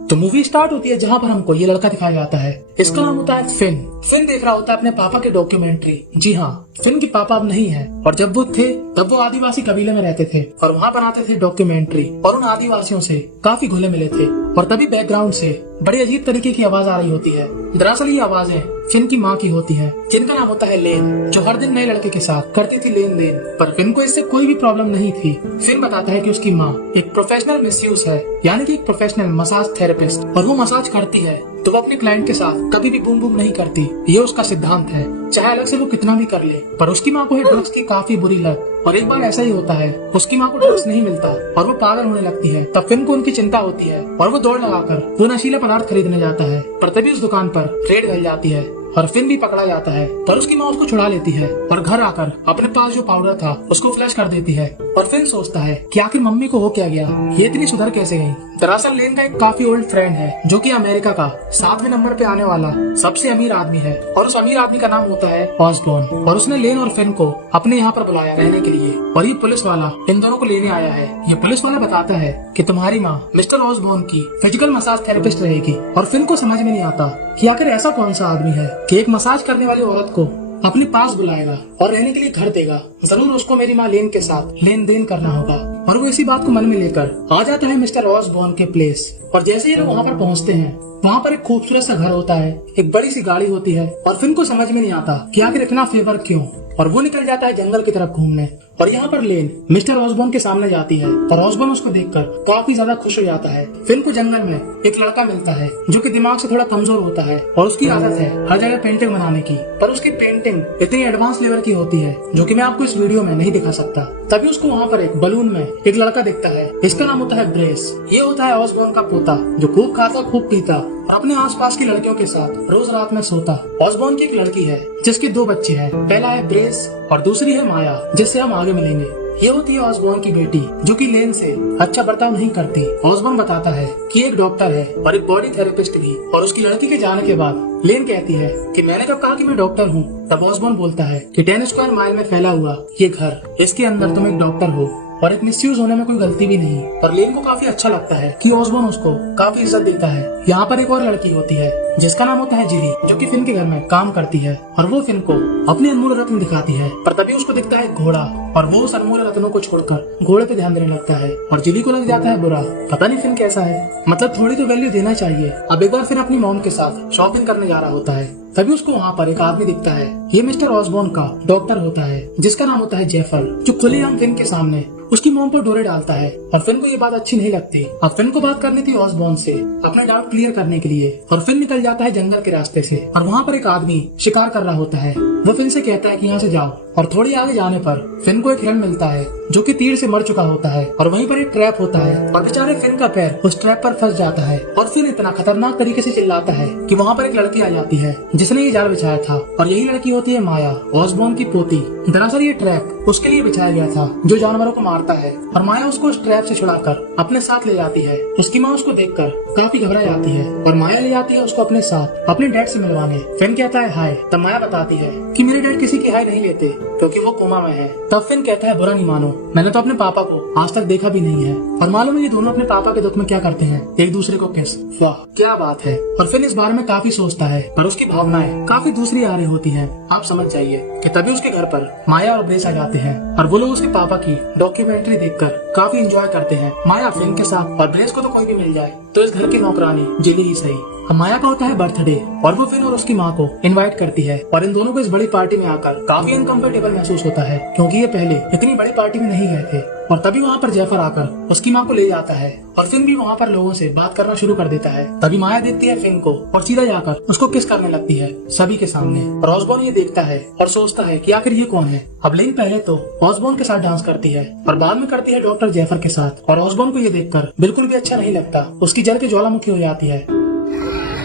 तो movie start होती है जहाँ पर हमको ये लड़का दिखाया जाता है। इसका नाम होता है फिन। फिन देख रहा होता है अपने पापा की डॉक्यूमेंट्री। जी हाँ, फिन के पापा अब नहीं है और जब वो थे तब वो आदिवासी कबीले में रहते थे और वहाँ बनाते थे डॉक्यूमेंट्री और उन आदिवासियों से काफी घुले मिले थे। और तभी बैकग्राउंड से बड़ी अजीब तरीके की आवाज आ रही होती है। दरअसल ये आवाजें फिन की माँ की होती है, जिनका नाम होता है लेन, जो हर दिन नए लड़के के साथ करती थी लेन देन। पर फिन को इससे कोई भी प्रॉब्लम नहीं थी। फिन बताता है कि उसकी माँ एक प्रोफेशनल मिसयूज है, यानी कि एक प्रोफेशनल मसाज थेरेपिस्ट, और वो मसाज करती है तो वो अपने क्लाइंट के साथ कभी भी बूम बूम नहीं करती। ये उसका सिद्धांत है, चाहे अलग से वो कितना भी कर ले। पर उसकी माँ को है ड्रग्स की काफी बुरी लत, और एक बार ऐसा ही होता है, उसकी माँ को ड्रग्स नहीं मिलता और वो पागल होने लगती है। तब फिन को उनकी चिंता होती है और वो दौड़ लगाकर वो नशीला पदार्थ खरीदने जाता है। पर तभी उस दुकान पर रेड डल जाती है और फिन भी पकड़ा जाता है। पर उसकी माँ उसको छुड़ा लेती है और घर आकर अपने पास जो पाउडर था उसको फ्लैश कर देती है। और फिन सोचता है कि आखिर मम्मी को हो क्या गया, ये इतनी सुधर कैसे गई। दरअसल लेन का एक काफी ओल्ड फ्रेंड है जो कि अमेरिका का 7वें नंबर पे आने वाला सबसे अमीर आदमी है, और उस अमीर आदमी का नाम होता है ऑसबॉर्न। और उसने लेन और फिन को अपने यहाँ पर बुलाया रहने के लिए, और ये पुलिस वाला इन दोनों को लेने आया है। ये पुलिस वाला बताता है कि तुम्हारी माँ मिस्टर ऑसबॉर्न की फिजिकल मसाज थेरेपिस्ट रहेगी। और फिन को समझ में नहीं आता कि आखिर ऐसा कौन सा आदमी है कि एक मसाज करने वाली औरत को अपने पास बुलाएगा और रहने के लिए घर देगा। जरूर उसको मेरी माँ लेन के साथ लेन देन करना होगा। और वो इसी बात को मन में लेकर आ जाता है मिस्टर ऑसबॉर्न के प्लेस। और जैसे ही लोग वहाँ पर पहुँचते हैं, वहाँ पर एक खूबसूरत सा घर होता है, एक बड़ी सी गाड़ी होती है, और फिन को समझ में नहीं आता कि आखिर इतना फेवर क्यों। और वो निकल जाता है जंगल की तरफ घूमने। और यहाँ पर लेन मिस्टर ऑसबॉर्न के सामने जाती है और ऑसबॉर्न उसको देखकर काफी ज्यादा खुश हो जाता है। फिन को जंगल में एक लड़का मिलता है जो कि दिमाग से थोड़ा कमजोर होता है और उसकी आदत है हर जगह पेंटिंग बनाने की। पर उसकी पेंटिंग इतनी एडवांस लेवल की होती है जो कि मैं आपको इस वीडियो में नहीं दिखा सकता। तभी उसको वहाँ पर एक बलून में एक लड़का दिखता है। इसका नाम होता है ब्रेस। ये होता है ऑसबॉर्न का पोता, जो खूब खाता खूब पीता और अपने आसपास की लड़कियों के साथ रोज रात में सोता। ऑसबॉर्न की एक लड़की है जिसके 2 बच्चे हैं। पहला है ब्रेस और दूसरी है माया, जिससे हम आगे मिलेंगे। ये होती है ऑसबॉर्न की बेटी, जो कि लेन से अच्छा बर्ताव नहीं करती। ऑसबॉर्न बताता है कि एक डॉक्टर है और एक बॉडी थेरेपिस्ट भी। और उसकी लड़की के जाने के बाद लेन कहती है कि मैंने कब कहा कि मैं डॉक्टर हूँ। तब ऑसबॉर्न बोलता है कि 10 स्क्वायर माइल में फैला हुआ ये घर, इसके अंदर तुम एक डॉक्टर हो और एक मिसयूज होने में कोई गलती भी नहीं। और लेन को काफी अच्छा लगता है कि ऑसबॉर्न उसको काफी इज्जत देता है। यहाँ पर एक और लड़की होती है जिसका नाम होता है जिली, जो कि फिन के घर में काम करती है, और वो फिन को अपने अनमोल रत्न दिखाती है। पर तभी उसको दिखता है घोड़ा, और वो उस अनमोल रत्नों को छोड़कर घोड़े पे ध्यान देने लगता है। और जिली को लग जाता है बुरा, पता नहीं फिन कैसा है, मतलब थोड़ी तो वैल्यू देना चाहिए। अब एक बार फिर अपनी मॉम के साथ शॉपिंग करने जा रहा होता है। तभी उसको वहाँ पर एक आदमी दिखता है। ये मिस्टर ऑसबॉर्न का डॉक्टर होता है, जिसका नाम होता है जेफर, जो खुलेआम फिन के सामने उसकी मॉम पर डोरे डालता है। और फिन को ये बात अच्छी नहीं लगती। अब फिन को बात करनी थी ऑसबॉर्न से अपना डाउट क्लियर करने के लिए, और फिन निकल जाता है जंगल के रास्ते से। और वहाँ पर एक आदमी शिकार कर रहा होता है। वो फिन से कहता है कि यहाँ से जाओ, और थोड़ी आगे जाने पर फिन को एक हिरण मिलता है जो कि तीर से मर चुका होता है। और वहीं पर एक ट्रैप होता है और बेचारे फिन का पैर उस ट्रैप पर फंस जाता है। और फिन इतना खतरनाक तरीके से चिल्लाता है कि वहाँ पर एक लड़की आ जाती है जिसने ये जाल बिछाया था, और यही लड़की होती है माया, ऑसबॉर्न की पोती। दरअसल ये ट्रैप उसके लिए बिछाया गया था जो जानवरों को मारता है। और माया उसको उस ट्रैप से छुड़ाकर अपने साथ ले जाती है। उसकी माँ उसको देखकर काफी घबरा जाती है और माया ले जाती है उसको अपने साथ अपने डैड से मिलवाने। फिन कहता है हाय। तब माया बताती है कि मेरे डैड किसी की हाय नहीं लेते क्योंकि वो कोमा में है। तब फिन कहता है बुरा नहीं मानो, मैंने तो अपने पापा को आज तक देखा भी नहीं है। और मालूम है ये दोनों अपने पापा के दुख में क्या करते हैं, एक दूसरे को किस। वाह क्या बात है। और फिन इस बारे में काफी सोचता है, पर उसकी भावनाएं काफी दूसरी आ रही होती है। आप समझ जाइए कि तभी उसके घर पर माया और ब्रेस आ जाते हैं, और वो लोग उसके पापा की डॉक्यूमेंट्री देखकर काफी एंजॉय करते हैं। माया फिन के साथ, और ब्रेस को तो कोई भी मिल जाए तो इस घर की नौकरानी जिली ही सही। माया का होता है बर्थडे, और वो फिन और उसकी माँ को इनवाइट करती है। और इन दोनों को इस बड़ी पार्टी में आकर काफी अनकंफर्टेबल महसूस होता है, क्योंकि ये पहले इतनी बड़ी पार्टी में नहीं गए थे। और तभी वहाँ पर जेफर आकर उसकी माँ को ले जाता है, और फिन भी वहाँ पर लोगों से बात करना शुरू कर देता है। तभी माया देखती है फिन को और सीधा जाकर उसको किस करने लगती है सभी के सामने। और ऑसबॉर्न ये देखता है और सोचता है कि आखिर ये कौन है। अब लेन पहले तो ऑसबॉर्न के साथ डांस करती है, और बाद में करती है डॉक्टर जेफर के साथ। और ऑसबॉर्न को ये देखकर बिल्कुल भी अच्छा नहीं लगता, उसकी जल की ज्वालामुखी हो जाती है।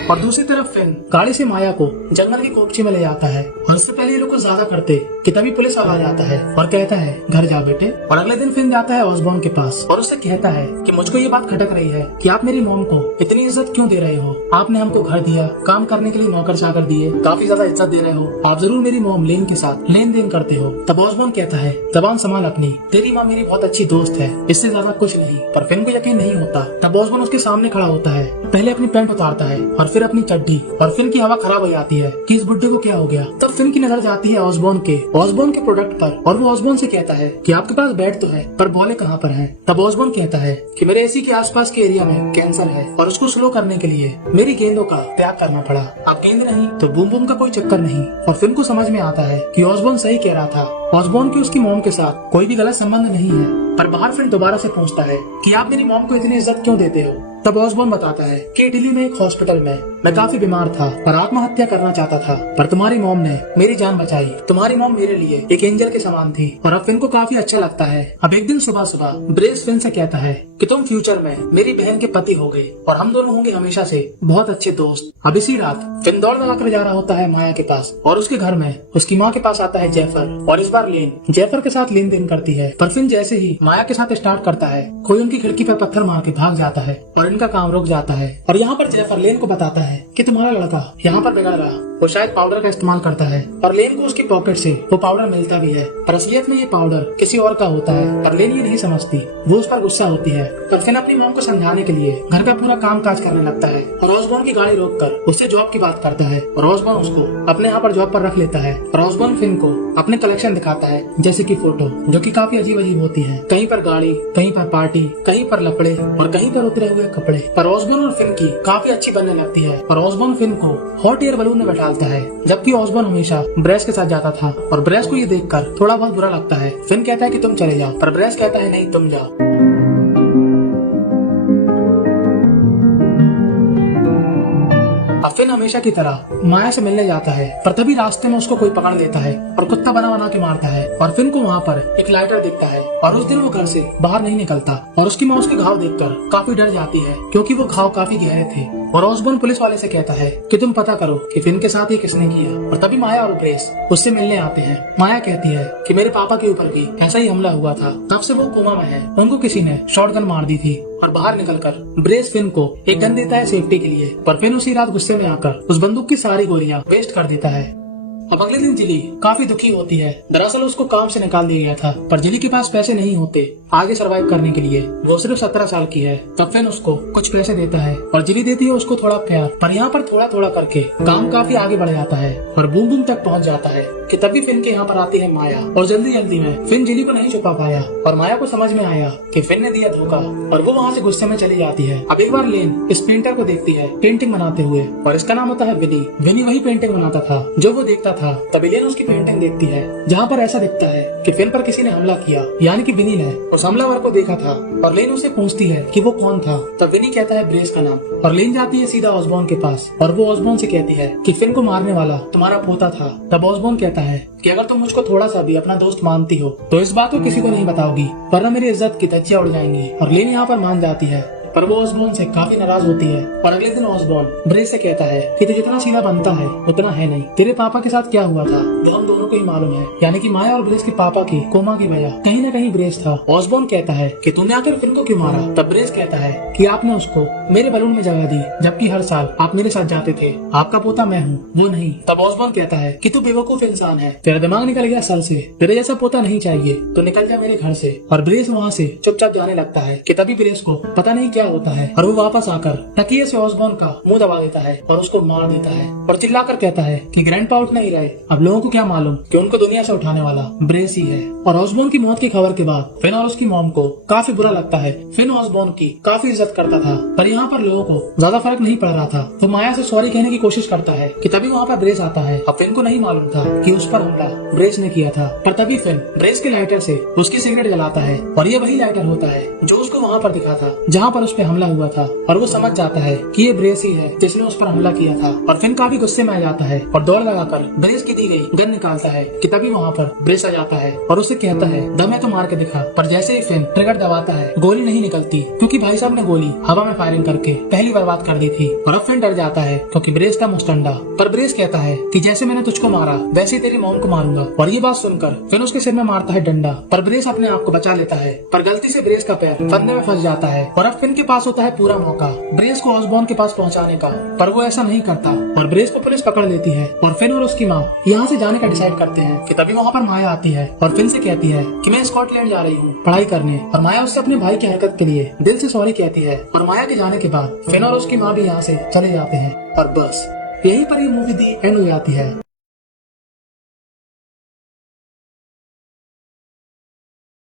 और दूसरी तरफ फिन गाड़ी से माया को जंगल की कोपची में ले जाता है, और इससे पहले ये लोग कुछ ज्यादा करते कि तभी पुलिस वाला आ जाता है और कहता है घर जा बेटे। और अगले दिन फिन जाता है ऑसबॉर्न के पास और उससे कहता है कि मुझको ये बात खटक रही है कि आप मेरी मॉम को इतनी इज्जत क्यों दे रहे हो। आपने हमको घर दिया, काम करने के लिए नौकर चाकर दिए, काफी ज्यादा इज्जत दे रहे हो। आप जरूर मेरी मॉम लेन के साथ लेन देन करते हो। तब ऑसबॉर्न कहता है जबान संभाल अपनी, तेरी माँ मेरी बहुत अच्छी दोस्त है, इससे ज्यादा कुछ नहीं। पर फिन को यकीन नहीं होता। तब ऑसबॉर्न उसके सामने खड़ा होता है, पहले अपनी पैंट उतारता है और फिर अपनी चड्डी, और फिन की हवा खराब हो जाती है कि इस बुड्ढे को क्या हो गया। तब फिन की नजर जाती है ऑसबॉर्न के प्रोडक्ट पर और वो ऑसबॉर्न से कहता है कि आपके पास बेड तो है पर बॉले कहाँ पर हैं। तब ऑसबॉर्न कहता है कि मेरे एसी के आसपास के एरिया में कैंसर है और उसको स्लो करने के लिए मेरी गेंदों का त्याग करना पड़ा। अब गेंद नहीं तो बूम बूम का कोई चक्कर नहीं। और फिन को समझ में आता है कि ऑसबॉर्न सही कह रहा था। ऑसबॉर्न की उसकी मॉम के साथ कोई भी गलत संबंध नहीं है। पर बाहर फिन दोबारा से पूछता है कि आप मेरी मॉम को इतनी इज्जत क्यों देते हो। तब ऑसबॉर्न बताता है कि इटली में एक हॉस्पिटल में मैं काफी बीमार था और आत्महत्या करना चाहता था, पर तुम्हारी मॉम ने मेरी जान बचाई। तुम्हारी मॉम मेरे लिए एक एंजल के समान थी। और अब फिन को काफी अच्छा लगता है। अब एक दिन सुबह सुबह ब्रेस फिन से कहता है कि तुम फ्यूचर में मेरी बहन के पति हो गए और हम दोनों होंगे हमेशा से बहुत अच्छे दोस्त। अब इसी रात फिन दौड़ लगा कर जा रहा होता है माया के पास और उसके घर में उसकी माँ के पास आता है जेफर। और इस बार लेन जेफर के साथ लेन देन करती है। पर फिन जैसे ही माया के साथ स्टार्ट करता है, कोई उनकी खिड़की पर पत्थर मार के भाग जाता है और इनका काम रुक जाता है। और यहाँ पर जेफर लेन को बताता है कि तुम्हारा लड़का यहाँ पर बिगड़ रहा, वो शायद पाउडर का इस्तेमाल करता है। और लेन को उसकी पॉकेट से वो पाउडर मिलता भी है, पर असलियत में ये पाउडर किसी और का होता है। पर लेन ये नहीं समझती, वो उस पर गुस्सा होती है। पर फिन अपनी मॉम को समझाने के लिए घर का पूरा काम काज करने लगता है और ऑसबॉर्न की गाड़ी रोककर उससे जॉब की बात करता है। और ऑसबॉर्न उसको अपने यहाँ पर जॉब पर रख लेता है। और ऑसबॉर्न फिन को अपने कलेक्शन दिखाता है, जैसे की फोटो जो की काफी अजीब अजीब होती है। कहीं पर गाड़ी, कहीं पर पार्टी, कहीं पर लपड़े और कहीं पर उतरे हुए कपड़े। पर ऑसबॉर्न और फिन की काफी अच्छी बनने लगती है। और ऑसबॉर्न फिन को हॉट एयर बलून में बैठालता है, जबकि ऑसबॉर्न हमेशा ब्रेस के साथ जाता था। और ब्रेस को ये देखकर थोड़ा बहुत बुरा लगता है। फिन कहता है कि तुम चले जाओ, पर ब्रेस कहता है नहीं तुम जाओ। अब फिन हमेशा की तरह माया से मिलने जाता है, पर तभी रास्ते में उसको कोई पकड़ लेता है और कुत्ता बना के मारता है। और फिन को वहाँ पर एक लाइटर दिखता है और उस दिन वो घर से बाहर नहीं निकलता। और उसकी माँ उसके घाव देखकर काफी डर जाती है, क्योंकि वो घाव काफी गहरे थे। और ऑसबॉर्न पुलिस वाले से कहता है कि तुम पता करो कि फिन के साथ ये किसने किया। और तभी माया और ब्रेस उससे मिलने आते हैं। माया कहती है कि मेरे पापा के ऊपर भी ऐसा ही हमला हुआ था, तब से वो कोमा में है, उनको किसी ने शॉटगन मार दी थी। और बाहर निकलकर ब्रेस फिन को एक गन देता है सेफ्टी के लिए, पर फिन उसी रात गुस्से में आकर उस बंदूक की सारी गोलियां वेस्ट कर देता है। अब अगले दिन जिली काफी दुखी होती है। दरअसल उसको काम से निकाल दिया गया था, पर जिली के पास पैसे नहीं होते आगे सरवाइव करने के लिए। वो सिर्फ 17 साल की है। तब फिन उसको कुछ पैसे देता है और जिली देती है उसको थोड़ा प्यार। पर यहाँ पर थोड़ा थोड़ा करके काम काफी आगे बढ़ जाता है और बूम बूम तक पहुँच जाता है कि तभी फिन के यहाँ पर आती है माया। और जल्दी जल्दी में फिन जिली को नहीं छुपा पाया और माया को समझ में आया कि फिन ने दिया धोखा और वो वहाँ से गुस्से में चली जाती है। अब एक बार लेन इस पेंटर को देखती है पेंटिंग बनाते हुए, और इसका नाम होता है विनी। विनी वही पेंटिंग बनाता था जो वो देखता था। तभी लेन उसकी पेंटिंग देखती है जहाँ पर ऐसा दिखता है कि फिन पर किसी ने हमला किया, यानी कि विनी ने उस हमलावर को देखा था। और लेन उसे पूछती है कि वो कौन था। तब विनी कहता है ब्रेस का नाम। और लेन जाती है सीधा ऑसबॉर्न के पास और वो ऑसबॉर्न से कहती है कि फिन को मारने वाला तुम्हारा पोता था। तब ऑसबॉर्न कहता है कि अगर तुम मुझको थोड़ा सा भी अपना दोस्त मानती हो तो इस बात को किसी को नहीं बताओगी, वरना मेरी इज्जत की धज्जियां उड़ जाएंगी। और लेन यहाँ पर मान जाती है, पर वो ऑसबॉर्न से काफी नाराज होती है। और अगले दिन ऑसबॉर्न ब्रेस से कहता है कि तू जितना सीधा बनता है उतना है नहीं। तेरे पापा के साथ क्या हुआ था वो हम दोनों को ही मालूम है, यानी कि माया और ब्रेस के पापा की कोमा की वजह कहीं न कहीं ब्रेस था। ऑसबॉर्न कहता है कि तूने आकर फिन को क्यों मारा। तब ब्रेस कहता है कि आपने उसको मेरे बलून में जगह दी, जबकि हर साल आप मेरे साथ जाते थे। आपका पोता मैं हूँ, वो नहीं। तब ऑसबॉर्न कहता है कि तू बेवकूफ इंसान है, तेरा दिमाग निकल गया सर से, तेरे जैसा पोता नहीं चाहिए, तो निकल जा मेरे घर से। और ब्रेस वहाँ से चुपचाप जाने लगता है कि तभी ब्रेस को पता नहीं क्या होता है और वो वापस आकर तकिए से ऑसबॉर्न का मुंह दबा देता है और उसको मार देता है। और चिल्लाकर कहता है कि ग्रैंडपा उठ नहीं रहे, अब लोगों को क्या मालूम कि उनको दुनिया से उठाने वाला ब्रेस ही है। और ऑसबॉर्न की मौत की खबर के बाद फिन और उसकी मॉम को काफी बुरा लगता है। फिन ऑसबॉर्न की काफी इज्जत करता था, पर यहाँ पर लोगों को ज्यादा फर्क नहीं पड़ रहा था। तो माया से सॉरी कहने की कोशिश करता है कि तभी वहाँ पर ब्रेस आता है। अब फिन को नहीं मालूम था कि उस पर हमला ब्रेस ने किया था, पर तभी फिन ब्रेस के लाइटर से उसकी सिगरेट जलाता है। और ये वही लाइटर होता है जो उसको वहाँ पर दिखा था जहाँ पर उस उस पर हमला हुआ था और वो समझ जाता है कि ये ब्रेस ही है जिसने उस पर हमला किया था। और फिन काफी गुस्से में आ जाता है और दौड़ लगाकर ब्रेस की दी गई गन निकालता है कि तभी वहाँ पर ब्रेस आ जाता है और उसे कहता है दम है तो मार के दिखा। पर जैसे ही फिन ट्रिगर दबाता है गोली नहीं निकलती, क्योंकि भाई साहब ने गोली हवा में फायरिंग करके पहली बर्बाद कर दी थी। और अब फिन डर जाता है क्योंकि ब्रेस था मुस्टंडा। पर ब्रेस कहता है कि जैसे मैंने तुझको मारा वैसे ही तेरी मॉम को मारूंगा। और ये बात सुनकर फिन उसके सिर में मारता है डंडा, पर ब्रेस अपने आप को बचा लेता है। पर गलती से ब्रेस का पैर फंदे में फंस जाता है और अब फिन के पास होता है पूरा मौका ब्रेस को ऑसबॉर्न के पास पहुंचाने का। पर वो ऐसा नहीं करता और ब्रेस को पुलिस पकड़ लेती है और फिन और उसकी माँ यहाँ से जाने का डिसाइड करते हैं कि तभी वहाँ पर माया आती है और फिन से कहती है कि मैं स्कॉटलैंड जा रही हूँ पढ़ाई करने। और माया उससे अपने भाई की हरकत के लिए दिल से सॉरी कहती है। और माया के जाने के बाद फिन और उसकी माँ भी यहाँ से चले जाते हैं। और बस यहीं पर ये मूवी दी एंड हो जाती है।